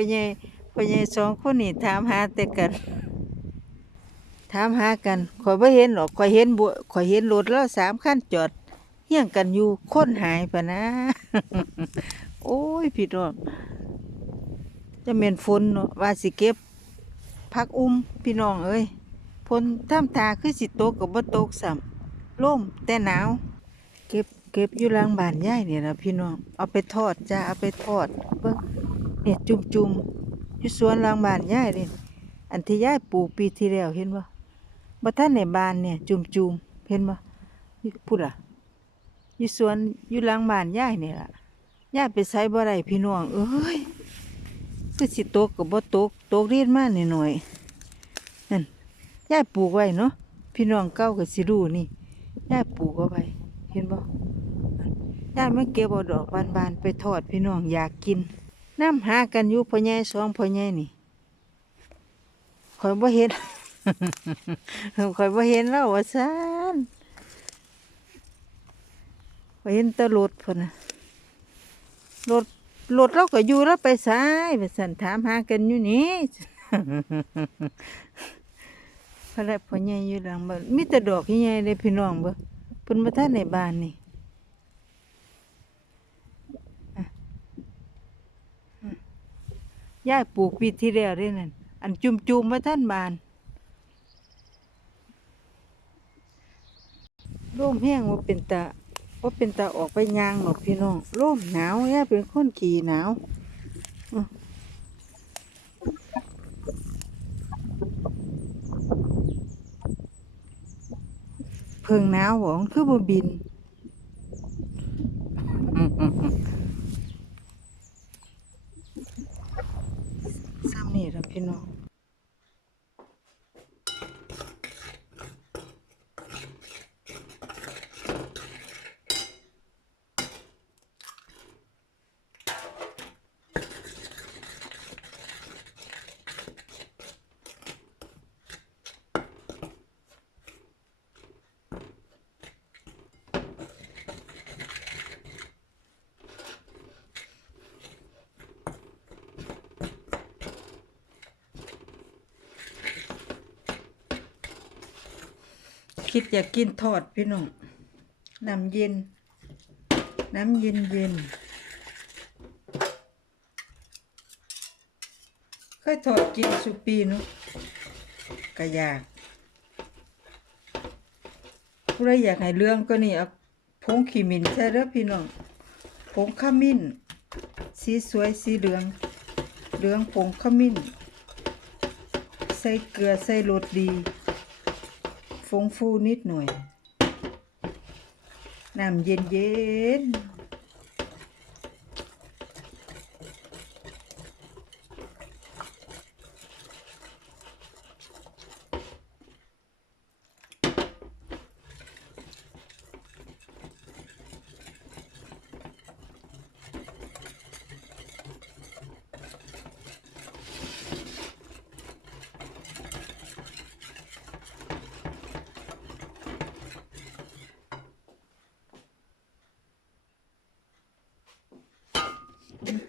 พ่อใหญ่พ่อใหญ่สองคนนี่ถามหาแต่กัน ถามหากันข่อยบ่เห็นหรอกข่อยเห็นบัวข่อยเห็นรถแล้วสามคันจอดเฮี้ยงกันอยู่คนหายปะนะ โอ้ยพี่น้องจะแม่นฝนเนาะว่าสิเก็บผักอุ้มพี่น้องเอ้ยฝนท่ามตาคือสิตกก็บ่ตกซ้ำลมแต่หนาว เก็บเก็บอยู่หลังบ้านยายนี่ล่ะพี่น้อง เอาไปทอดจ้าเอาไปทอดเบิ่ง เนี่ยจุ่มๆอยู่สวนหลังบ้านยายนี่อันที่ยายปลูกปีที่แล้วเห็นบ่บ่ทันในบ้านเนี่ย จุ่มๆเห็นบ่พูดอะอยู่สวนอยู่หลังบ้านยายนี่ล่ะยายไปไสบ่ได้พี่น้องเอ้ยคือสิตกก็บ่ตกตกเรียนมาหน่อยๆนั่นยายปลูกไว้เนาะพี่น้องเก่าก็สิรู้นี่ยายปลูกเอาไว้เห็นบ่ย่านมาเก็บเอาดอกบานๆไปทอดพี่น้องอยากกิน น้ำหากันอยู่พ่อใหญ่สองพ่อใหญ่นี่ข่อยบ่เห็นข่อยบ่เห็นแล้วว่าซั่นข่เห็นต่รถพ่นนะรถรถเราก็อยู่แล้วไปซ้ายไปสันถามหากันอยู่นี่พระพ่อใหญ่อยู่หลังบ้านมีแต่ดอกใหญ่ๆเลยพี่น้องบ่เพิ่นมาท่านในบ้านนี่อะอืม ยายปลูกปีที่แล้วเด้นั่นอันจุมจุมๆมาท่านบานร่มแห้งว่าเป็นตาว่าเป็นตาออกไปยางหรอกพี่น้องร่มหนาวยายเป็นคนขี่หนาวเพิ่งหนาวหวองคือบ่บิน ซ้ำนี่ คิดอยากกินทอดพี่น้องน้ำเย็น น้ำเย็นเย็นเคยทอดกินสุปีเนาะก็อยากผู้ใดอยากให้เรื่องก็นี่เอาผงขีมินใช่เด้อพี่น้องผงขมิ้น สีสวยสีเหลือง เหลืองผงขมิ้น ใส่เกลือใส่รสดี ฟงฟูนิดหน่อยน้ำเย็นเย็น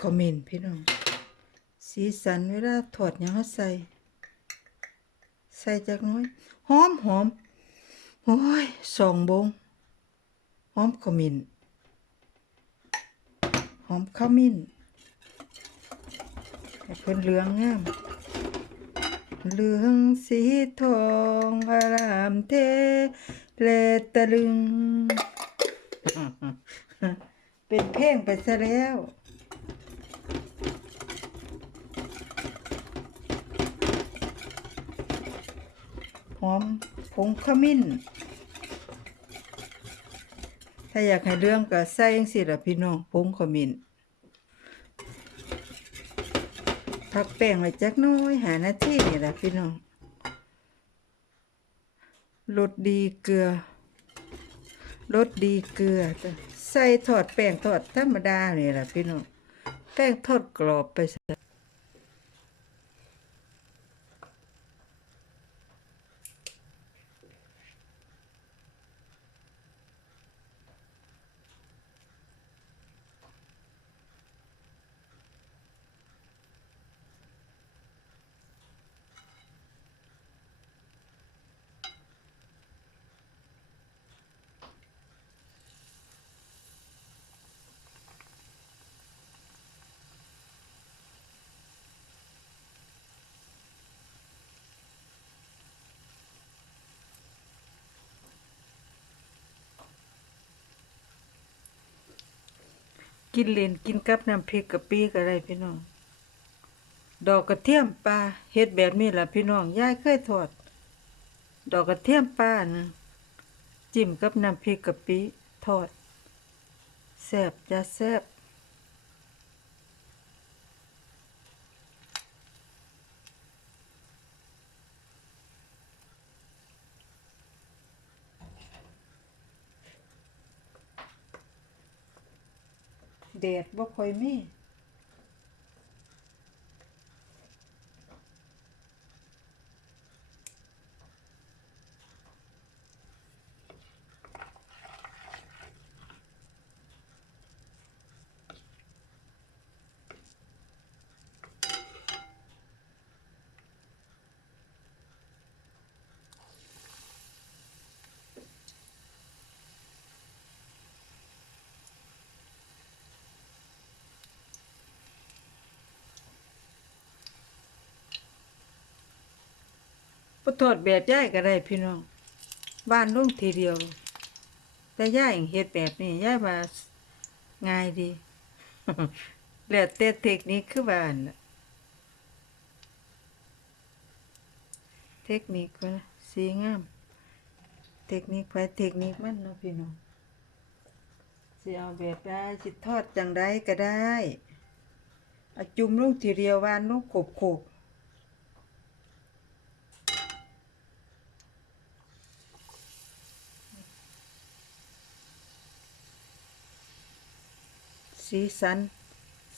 คอมเมนต์พี่น้อง สีสันเวลาถอดหยังเขาใส่ ใส่จากน้อย หอมหอมโอ้ยสองบง หอมขมิ้น หอมขมิ้นเพิ่นเหลืองงามเหลืองสีทองอารามเทเลตะลึง เป็นเพลงไปซะแล้ว อมผงขมิ้น ถ้าอยากให้เรื่องก็ใส่ยังสิละพี่น้องผงขมิ้นพักแป้งไว้จักน้อยหานาทีนี่ละพี่น้องรสดีเกลือรสดีเกลือใส่ทอดแป้งทอดธรรมดาเนี่แหละพี่น้องแป้งทอดกรอบไป กินเลนกินกับน้ำพริกกะปิกะไรพี่น้อง ดอกกระเทียมปลาเฮ็ดแบบนี้ล่ะพี่น้องยายเคยทอด ดอกกระเทียมปลานะจิ้มกับน้ำพริกกะปิทอดแซ่บจะแซ่บ แดดบ่ค่อยมี ทอดแบบย่ายก็ได้พี่น้อง บ้านลงทีเดียว แต่ย่ายเฮ็ดแบบนี้ย่ายว่าง่ายดีแล้วแต่เทคนิคคือบ้านน่ะเทคนิคก็สีงาม เทคนิคไปเทคนิคมันเนาะพี่น้องสิเอาแบบได้สิทอดจังไดก็ได้อจุ่มลงทีเดียววานลงโขกๆ สีสัน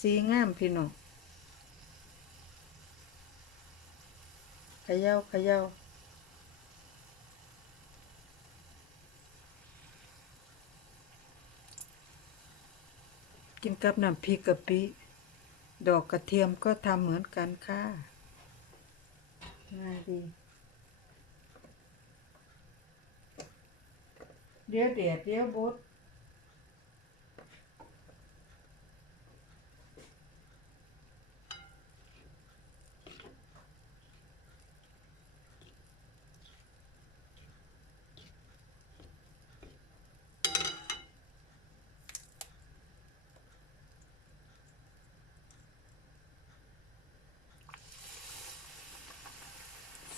สีงามพี่น้องเขย่าเขย่ากินกับน้ำพริกกะปิ ดอกกระเทียมก็ทำเหมือนกันค่ะง่ายดี เดี๋ยวเดียดเดี๋ยวบด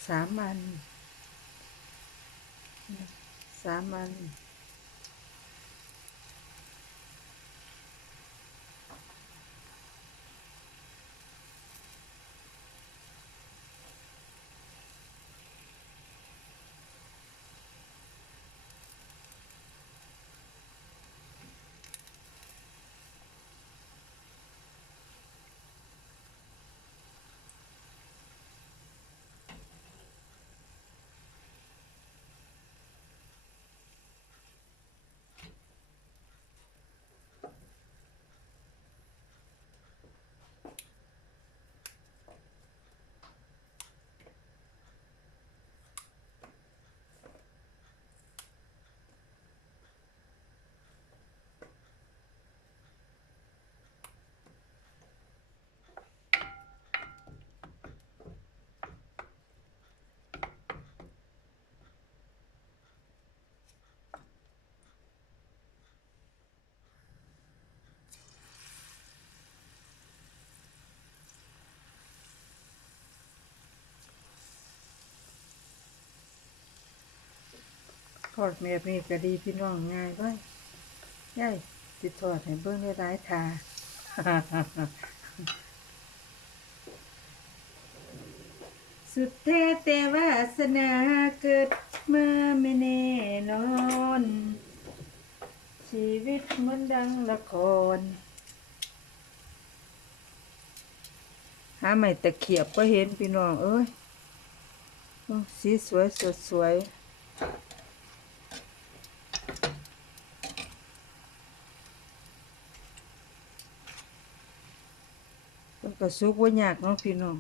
สามัญสามัญ ทอดแบบนี้ก็ดีพี่น้องง่ายไว้ย่ายสิดทอดให้เบิ่งได้หลายทาสุดแท้แต่วาสนาเกิดมาไม่แน่นอน ชีวิตเหมันดังละคร หาไม่ตะเขียบก็เห็นพี่น้องเอ้ยสีสวยสดสวย มันก็สุกว่ายากเนาะพี่น้อง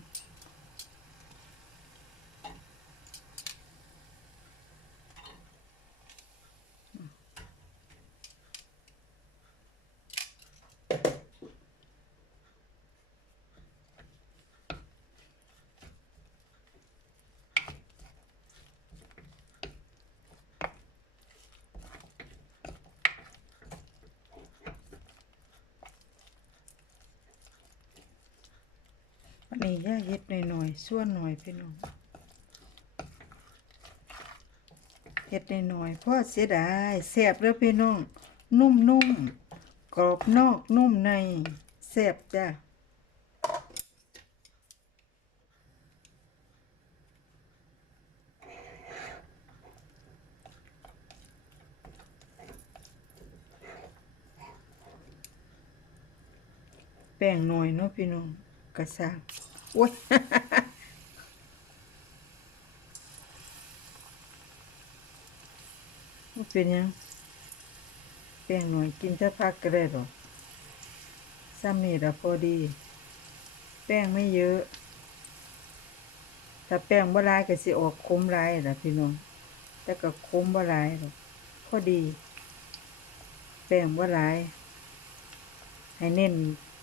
นนี้ย่าเฮ็ดหน่อยๆส่วนหน่อยพี่น้องเฮ็ดหน่อยๆเพราะเสียดายแซ่บแล้วพี่น้อง นุ่มๆกรอบนอกนุ่มในแซ่บจ้ะแป้งหน่อยเนาะพี่น้องกระซ่า อ้ยเป็นยังแป้งหน่อยกินจะพักก็ได้หรอซ้ำนี่ละพอดี แป้งไม่เยอะ ถ้าแป้งบ่หลายก็สิออกคมลายล่ะพี่น้องแต่ก็คมบ่หลายหรอกพอดี แป้งบ่หลาย ให้เน้น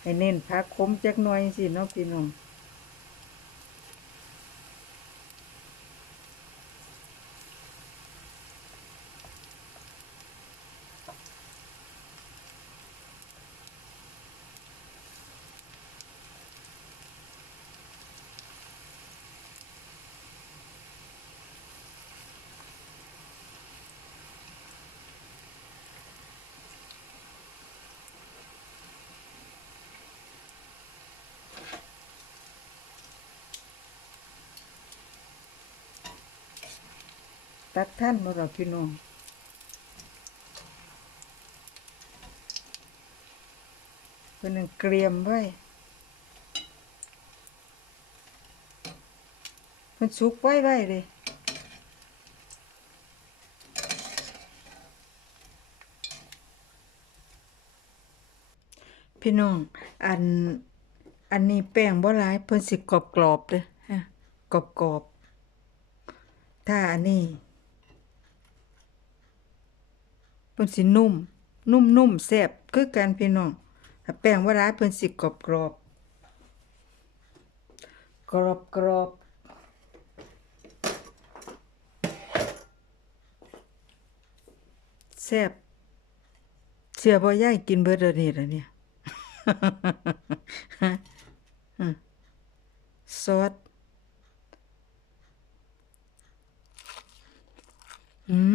ให้เน้นพักคมจักหน่อยสิเนาะพี่น้อง ตักท่านมาเราพี่น้องเพิ่นนเกรียมไว้เพิ่นสุกไว้ไว้เลยพี่น้อง อัน อันนี้แป้งบ่หลายเพิ่นสิกรอบกรอบๆเด้อฮะกรอบกรอบๆถ้าอันนี้ เพิ่นสินุ่ม นุ่มนุ่มแซ่บคือกันพี่น้องถ้าแป้งบ่หลายเพิ่นสิกรอบกรอบกรอบกรอบแซ่บเชื่อบ่ยายกินเบิดเดนี้ล่ะเนี่ยอืมซอสอืม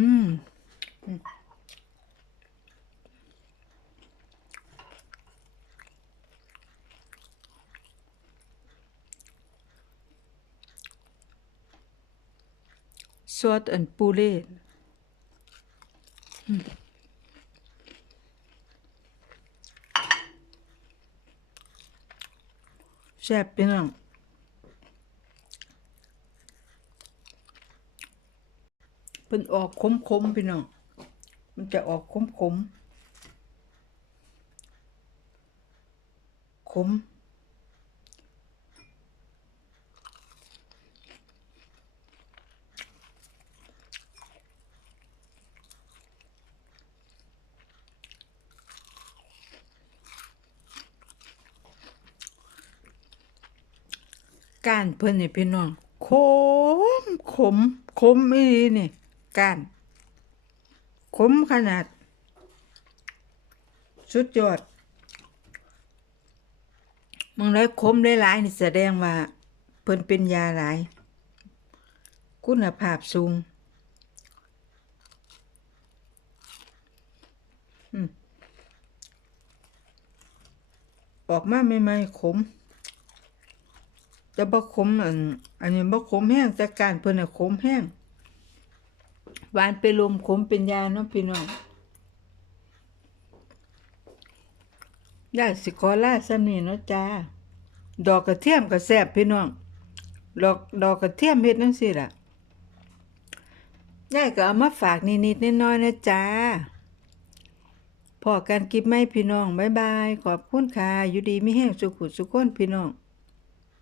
ซอสอันปูเล่อืมแซ่บพี่น้องเพิ่นออกขมขมๆพี่น้อง มันจะออกขมขมขม ก้านเพิ่นนี่พี่น้องขมขมขมอีหลีนี่ก้านขมขนาด สุดยอดมึงได้ขมได้หลายนี่แสดงว่า เพิ่นเป็นยาหลาย คุณภาพสูงอออกมาใหม่ๆขม จะบ่ขมอันอันนี้บ่ขมแห้งแต่การเพิ่นน่ะขมแห้งหวานไปลมขมเป็นยาเนาะพี่น้องได้สิขอล่าซะนี่เนาะจ้า ดอกกระเทียมก็แซบพี่น้อง ดอกดอกกระเทียมเฮ็ดจังซี่ล่ะยายก็เอามาฝากนิดๆน้อยๆนะจ้าพอกันคลิปไหมพี่น้อง บ๊ายบาย ขอบคุณค่ะ อยู่ดีไมีแห้งสุขุสุขคนพี่น้อง